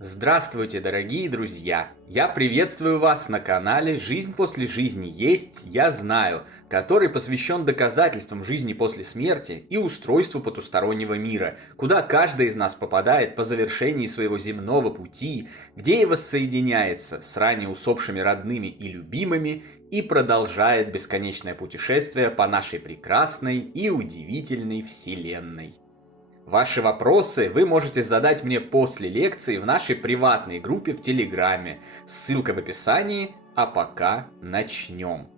Здравствуйте, дорогие друзья! Я приветствую вас на канале «Жизнь после жизни есть, я знаю», который посвящен доказательствам жизни после смерти и устройству потустороннего мира, куда каждый из нас попадает по завершении своего земного пути, где и воссоединяется с ранее усопшими родными и любимыми и продолжает бесконечное путешествие по нашей прекрасной и удивительной вселенной. Ваши вопросы вы можете задать мне после лекции в нашей приватной группе в Телеграме. Ссылка в описании, а пока начнем.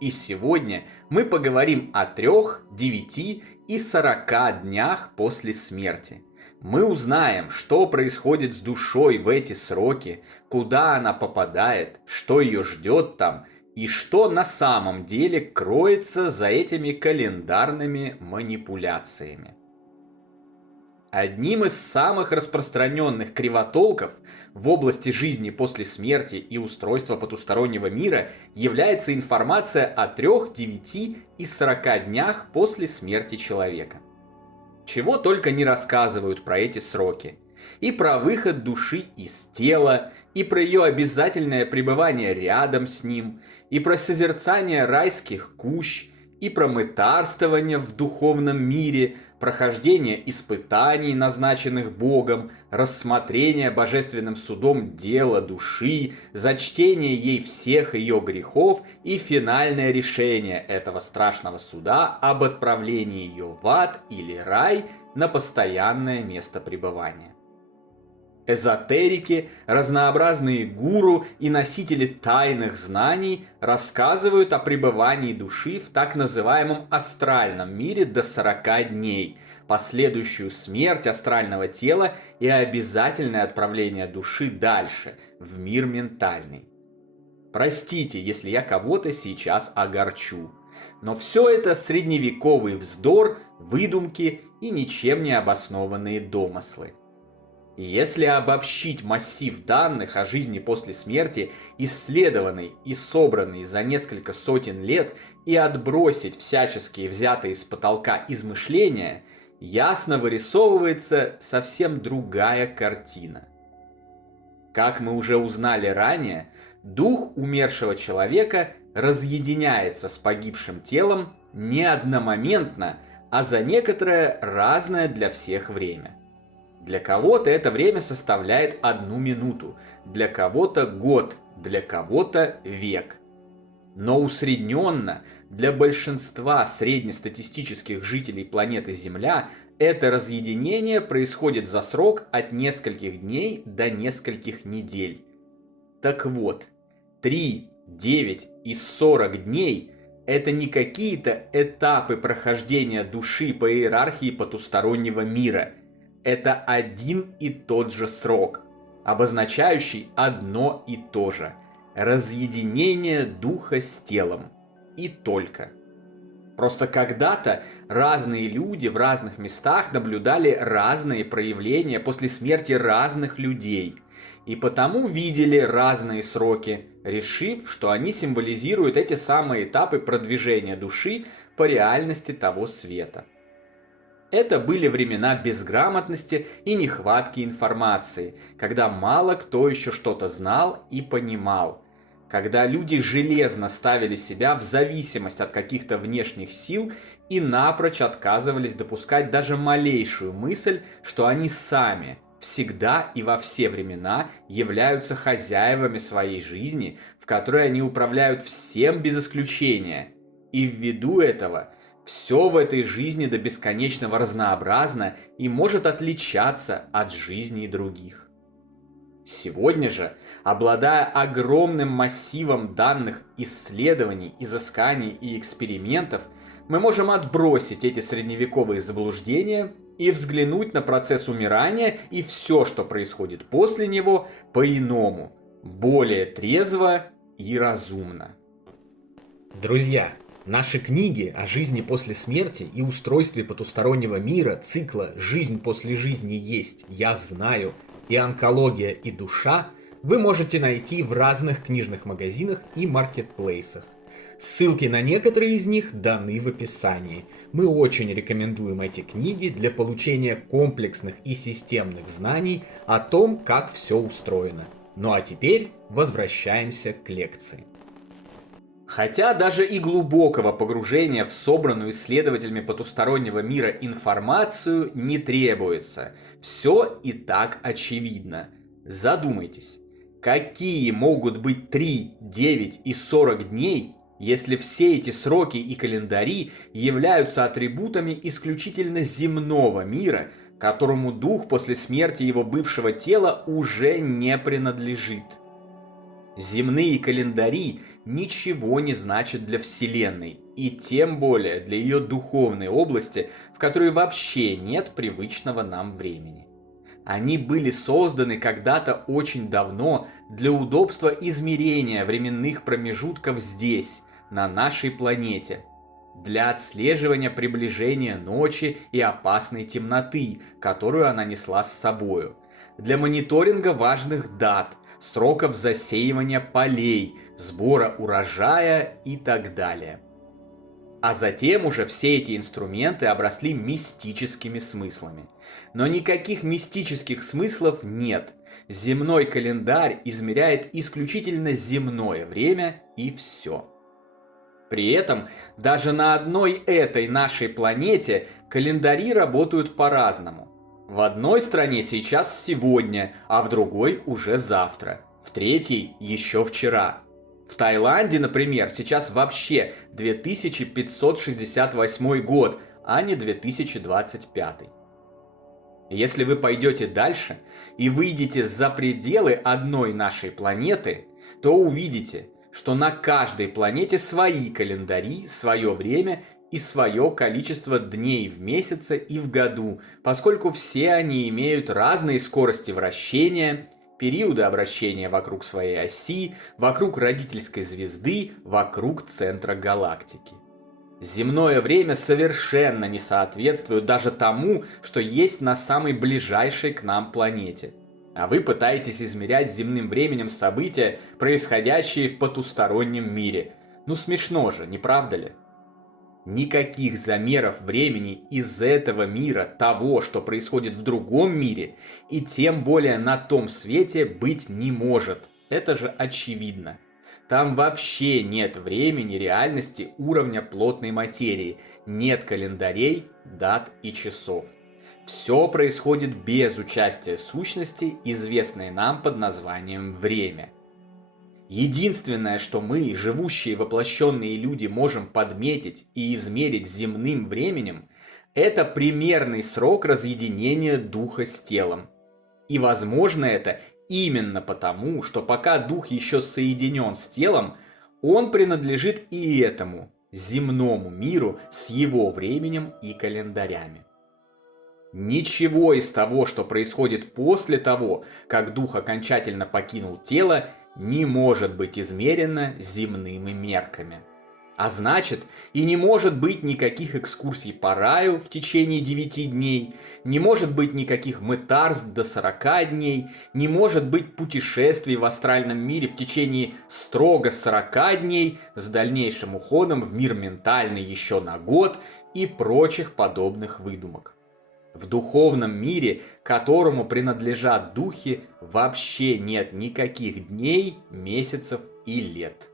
И сегодня мы поговорим о 3, 9 и 40 днях после смерти. Мы узнаем, что происходит с душой в эти сроки, куда она попадает, что ее ждет там и что на самом деле кроется за этими календарными манипуляциями. Одним из самых распространенных кривотолков в области жизни после смерти и устройства потустороннего мира является информация о 3, 9 и 40 днях после смерти человека. Чего только не рассказывают про эти сроки. И про выход души из тела, и про ее обязательное пребывание рядом с ним, и про созерцание райских кущ, и про мытарствование в духовном мире, прохождение испытаний, назначенных Богом, рассмотрение божественным судом дела души, зачтение ей всех ее грехов и финальное решение этого страшного суда об отправлении ее в ад или рай на постоянное место пребывания. Эзотерики, разнообразные гуру и носители тайных знаний рассказывают о пребывании души в так называемом астральном мире до 40 дней, последующую смерть астрального тела и обязательное отправление души дальше, в мир ментальный. Простите, если я кого-то сейчас огорчу, но все это средневековый вздор, выдумки и ничем не обоснованные домыслы. И если обобщить массив данных о жизни после смерти, исследованный и собранный за несколько сотен лет, и отбросить всяческие взятые с потолка измышления, ясно вырисовывается совсем другая картина. Как мы уже узнали ранее, дух умершего человека разъединяется с погибшим телом не одномоментно, а за некоторое разное для всех время. Для кого-то это время составляет 1 минуту, для кого-то год, для кого-то век. Но усредненно для большинства среднестатистических жителей планеты Земля это разъединение происходит за срок от нескольких дней до нескольких недель. Так вот, 3, 9 и 40 дней – это не какие-то этапы прохождения души по иерархии потустороннего мира – это один и тот же срок, обозначающий одно и то же – разъединение духа с телом. И только. Просто когда-то разные люди в разных местах наблюдали разные проявления после смерти разных людей, и потому видели разные сроки, решив, что они символизируют эти самые этапы продвижения души по реальности того света. Это были времена безграмотности и нехватки информации, когда мало кто еще что-то знал и понимал, когда люди железно ставили себя в зависимость от каких-то внешних сил и напрочь отказывались допускать даже малейшую мысль, что они сами всегда и во все времена являются хозяевами своей жизни, в которой они управляют всем без исключения. И ввиду этого все в этой жизни до бесконечного разнообразно и может отличаться от жизни других. Сегодня же, обладая огромным массивом данных, исследований, изысканий и экспериментов, мы можем отбросить эти средневековые заблуждения и взглянуть на процесс умирания и все, что происходит после него, по-иному, более трезво и разумно. Друзья, наши книги о жизни после смерти и устройстве потустороннего мира цикла «Жизнь после жизни есть, я знаю» и «Онкология и душа» вы можете найти в разных книжных магазинах и маркетплейсах. Ссылки на некоторые из них даны в описании. Мы очень рекомендуем эти книги для получения комплексных и системных знаний о том, как все устроено. Ну а теперь возвращаемся к лекции. Хотя даже и глубокого погружения в собранную исследователями потустороннего мира информацию не требуется. Все и так очевидно. Задумайтесь, какие могут быть 3, 9 и 40 дней, если все эти сроки и календари являются атрибутами исключительно земного мира, которому дух после смерти его бывшего тела уже не принадлежит. Земные календари ничего не значат для Вселенной, и тем более для ее духовной области, в которой вообще нет привычного нам времени. Они были созданы когда-то очень давно для удобства измерения временных промежутков здесь, на нашей планете, для отслеживания приближения ночи и опасной темноты, которую она несла с собою, для мониторинга важных дат, сроков засеивания полей, сбора урожая и так далее. А затем уже все эти инструменты обросли мистическими смыслами. Но никаких мистических смыслов нет. Земной календарь измеряет исключительно земное время и все. При этом даже на одной этой нашей планете календари работают по-разному. В одной стране сейчас сегодня, а в другой уже завтра. В третьей еще вчера. В Таиланде, например, сейчас вообще 2568 год, а не 2025. Если вы пойдете дальше и выйдете за пределы одной нашей планеты, то увидите, что на каждой планете свои календари, свое время и свое количество дней в месяце и в году, поскольку все они имеют разные скорости вращения, периоды обращения вокруг своей оси, вокруг родительской звезды, вокруг центра галактики. Земное время совершенно не соответствует даже тому, что есть на самой ближайшей к нам планете. А вы пытаетесь измерять земным временем события, происходящие в потустороннем мире. Ну смешно же, не правда ли? Никаких замеров времени из этого мира, того, что происходит в другом мире, и тем более на том свете быть не может. Это же очевидно. Там вообще нет времени, реальности, уровня плотной материи, нет календарей, дат и часов. Все происходит без участия сущности, известной нам под названием время. Единственное, что мы, живущие воплощенные люди, можем подметить и измерить земным временем, это примерный срок разъединения духа с телом. И возможно это именно потому, что пока дух еще соединен с телом, он принадлежит и этому земному миру с его временем и календарями. Ничего из того, что происходит после того, как дух окончательно покинул тело, не может быть измерено земными мерками. А значит, и не может быть никаких экскурсий по раю в течение 9 дней, не может быть никаких мытарств до 40 дней, не может быть путешествий в астральном мире в течение строго 40 дней с дальнейшим уходом в мир ментальный еще на год и прочих подобных выдумок. В духовном мире, которому принадлежат духи, вообще нет никаких дней, месяцев и лет.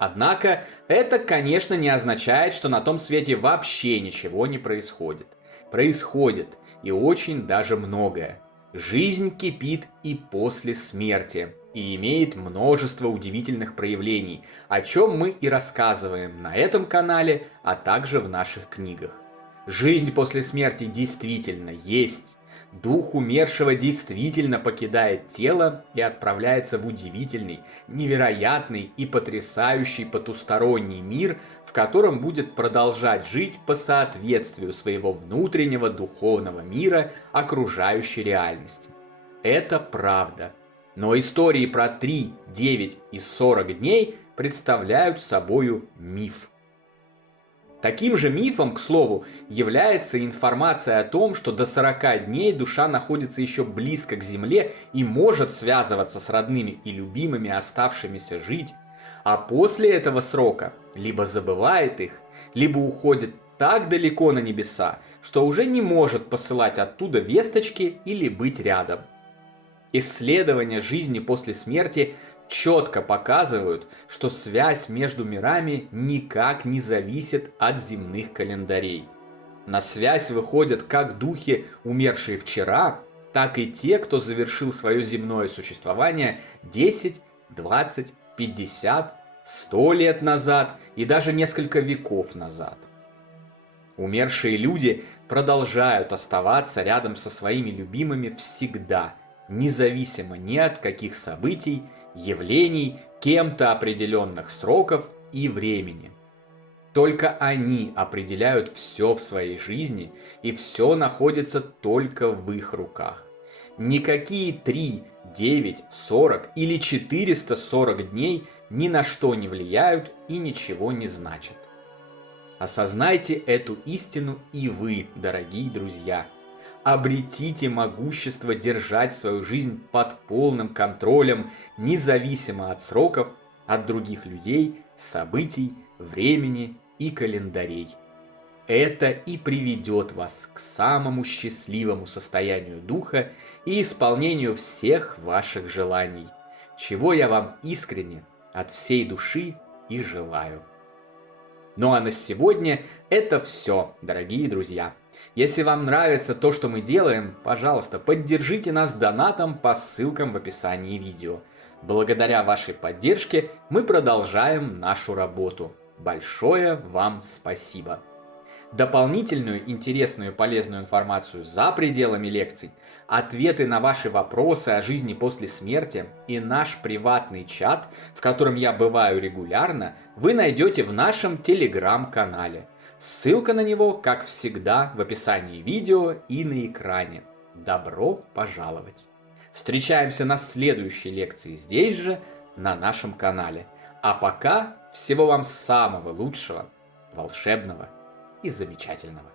Однако это, конечно, не означает, что на том свете вообще ничего не происходит. Происходит, и очень даже многое. Жизнь кипит и после смерти, и имеет множество удивительных проявлений, о чем мы и рассказываем на этом канале, а также в наших книгах. Жизнь после смерти действительно есть. Дух умершего действительно покидает тело и отправляется в удивительный, невероятный и потрясающий потусторонний мир, в котором будет продолжать жить по соответствию своего внутреннего духовного мира окружающей реальности. Это правда. Но истории про 3, 9 и 40 дней представляют собою миф. Таким же мифом, к слову, является информация о том, что до 40 дней душа находится еще близко к земле и может связываться с родными и любимыми, оставшимися жить. а после этого срока либо забывает их, либо уходит так далеко на небеса, что уже не может посылать оттуда весточки или быть рядом. Исследования жизни после смерти четко показывают, что связь между мирами никак не зависит от земных календарей. На связь выходят как духи, умершие вчера, так и те, кто завершил свое земное существование 10, 20, 50, 100 лет назад и даже несколько веков назад. Умершие люди продолжают оставаться рядом со своими любимыми всегда, независимо ни от каких событий, явлений, кем-то определенных сроков и времени. Только они определяют все в своей жизни, и все находится только в их руках. Никакие 3, 9, 40 или 440 дней ни на что не влияют и ничего не значат. Осознайте эту истину и вы, дорогие друзья. Обретите могущество держать свою жизнь под полным контролем, независимо от сроков, от других людей, событий, времени и календарей. Это и приведет вас к самому счастливому состоянию духа и исполнению всех ваших желаний, чего я вам искренне от всей души и желаю. Ну а на сегодня это все, дорогие друзья. Если вам нравится то, что мы делаем, пожалуйста, поддержите нас донатом по ссылкам в описании видео. Благодаря вашей поддержке мы продолжаем нашу работу. Большое вам спасибо! Дополнительную интересную и полезную информацию за пределами лекций, ответы на ваши вопросы о жизни после смерти и наш приватный чат, в котором я бываю регулярно, вы найдете в нашем телеграм-канале. Ссылка на него, как всегда, в описании видео и на экране. Добро пожаловать! Встречаемся на следующей лекции здесь же, на нашем канале. А пока всего вам самого лучшего, волшебного и замечательного.